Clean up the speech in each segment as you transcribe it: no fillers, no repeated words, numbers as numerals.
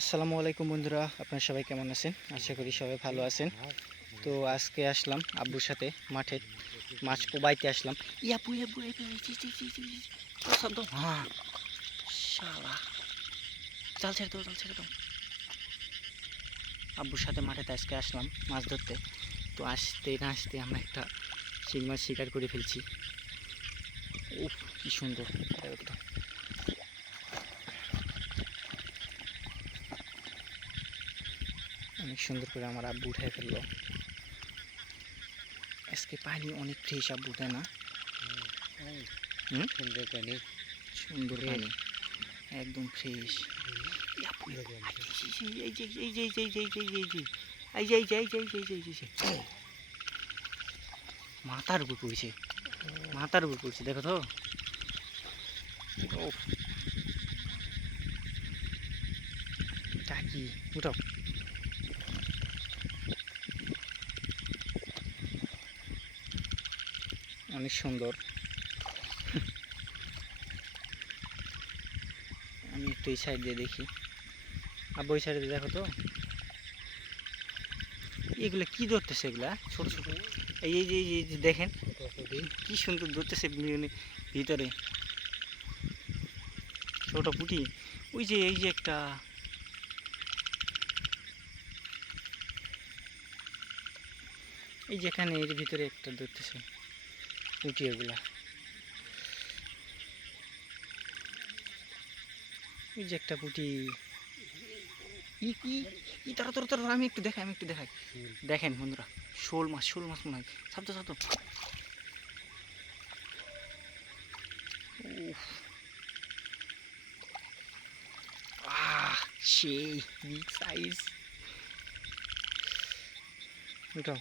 আসসালামু আলাইকুম বন্ধুরা, আপনারা সবাই কেমন আছেন? আশা করি সবাই ভালো আছেন। তো আজকে আসলাম আব্বুর সাথে মাঠে মাছ কোবাইতে আসলাম। ইয়াপু ইয়াপু ইয়াপু, শব্দ, হ্যাঁ শালা, জাল ছেড়ে দাও, জাল ছেড়ে দাও। আব্বুর সাথে মাঠেতে আজকে আসলাম মাছ ধরতে। তো আসতে না আসতে আমরা একটা শিং মাছ শিকার করে ফেলছি। উফ, কি সুন্দর! অনেক সুন্দর করে আমার আব্বু উঠায় ফেললো। আজকে পানি অনেক ফ্রেশ আব্বু, তাই না? সুন্দর পানি, সুন্দর পানি, একদম ফ্রেশ। মাথার উপর পড়ছে, মাথার উপর পড়ছে, দেখো তো। টাকি উঠাও। অনেক সুন্দর। আমি একটু এই সাইড দিয়ে দেখি। আব্বু ওই সাইডে দেখো তো, এগুলা কি ধরতেছে? এগুলা ছোট ছোট, এই এই যে এই যে দেখেন কি সুন্দর ধরতেছে ভিতরে ছোট পুঁটি। ওই যে এই যে একটা, এই যে এখানে এর ভিতরে একটা ধরতেছে পুঁটি। এগুলা এই যে একটা পুঁটি। ই ই ই তারা তোর তোর আমি একটু দেখাই, আমি একটু দেখাই। দেখেন বন্ধুরা, শোল মাছ, শোল মাছ মনে হয়। শব্দ শব্দ, সেই বিগ সাইজ। ওটাও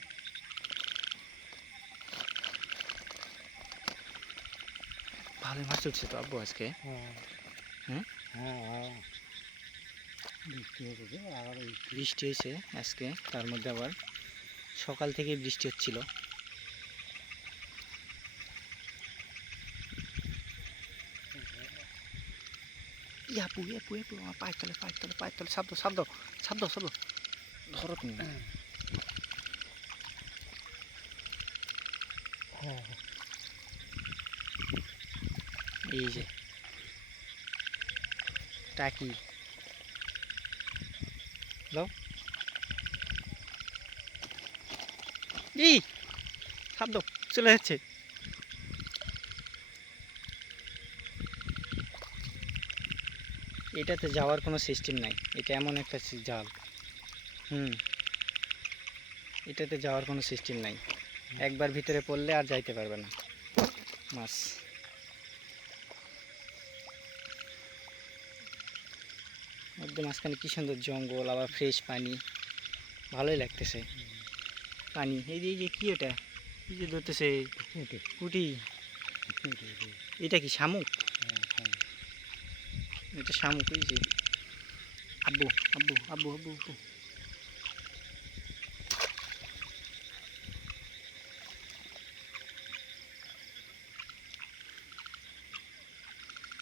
ভালো মাছ উঠছে তো আব্বু আজকে। হ্যাঁ, বৃষ্টি হয়েছে আজকে, তার মধ্যে আবার সকাল থেকে বৃষ্টি হচ্ছিল। ইয়াপু ইয়াপু ইয়াপু, আমার পায়ের তলে, পায়ের তলে, পায়ের তলে। শব্দ শব্দ শব্দ শব্দ, ধরো তুমি। এই যে টাকি দাও, ই শব্দ চলে যাচ্ছে। এটাতে যাওয়ার কোনো সিস্টেম নাই, এটা এমন একটা জাল। এটাতে যাওয়ার কোনো সিস্টেম নাই, একবার ভিতরে পড়লে আর যাইতে পারবে না মাছ। একদম মাঝখানে কি সুন্দর জঙ্গল, আবার ফ্রেশ পানি, ভালোই লাগতেছে পানি। এই যে কি ওটা, এই যে ধরতেছে পুঁটি, এটা কি শামুক? এটা শামুক। এই যে আব্বু আব্বু আব্বু আব্বু আব্বু,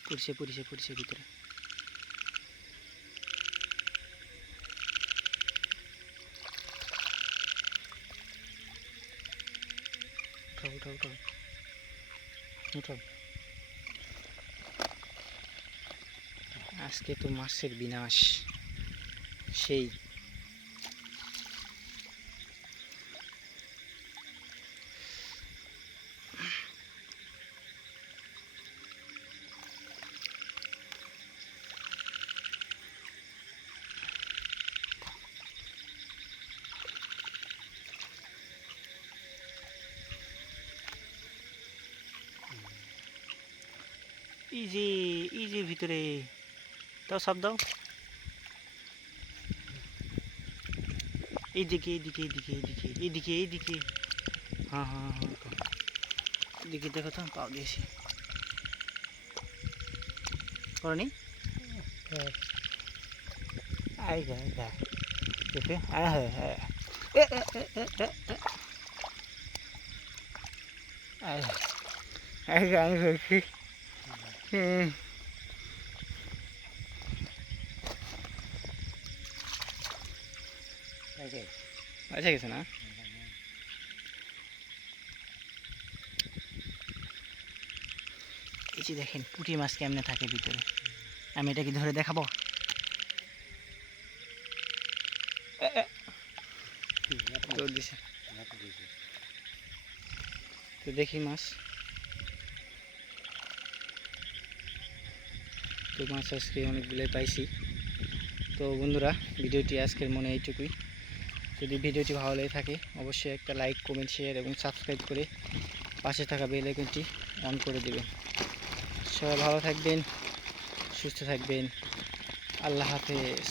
পড়ছে পড়ছে পড়ছে ভিতরে। উঠাও উঠাও উঠাও উঠাও। আজকে তো মাছের বিনাশ সেই। এই যে ভিতরে, তাও সব দাও। এইদিকে এইদিকে এইদিকে এইদিকে এইদিকে এইদিকে, হ্যাঁ হ্যাঁ হ্যাঁ, এদিকে দেখো তো, পাও দিয়েছি। করনি আই গা গা দেখে, হ্যাঁ হ্যাঁ হ্যাঁ, আমি বলছি আচ্ছা গেছে না? এই যে দেখেন পুঁটি মাছ কেমনে থাকে ভিতরে, আমি এটা কি ধরে দেখাবো? দৌড় দিছে। তো দেখি মাছ, তো মাছ আজকে অনেকগুলোই পাইছি। তো বন্ধুরা, ভিডিওটি আজকের মনে এইটুকুই। যদি ভিডিওটি ভালো লেগে থাকে অবশ্যই একটা লাইক, কমেন্ট, শেয়ার এবং সাবস্ক্রাইব করে পাশে থাকা বেল আইকনটি অন করে দেবেন। সবাই ভালো থাকবেন, সুস্থ থাকবেন। আল্লাহ হাফেজ।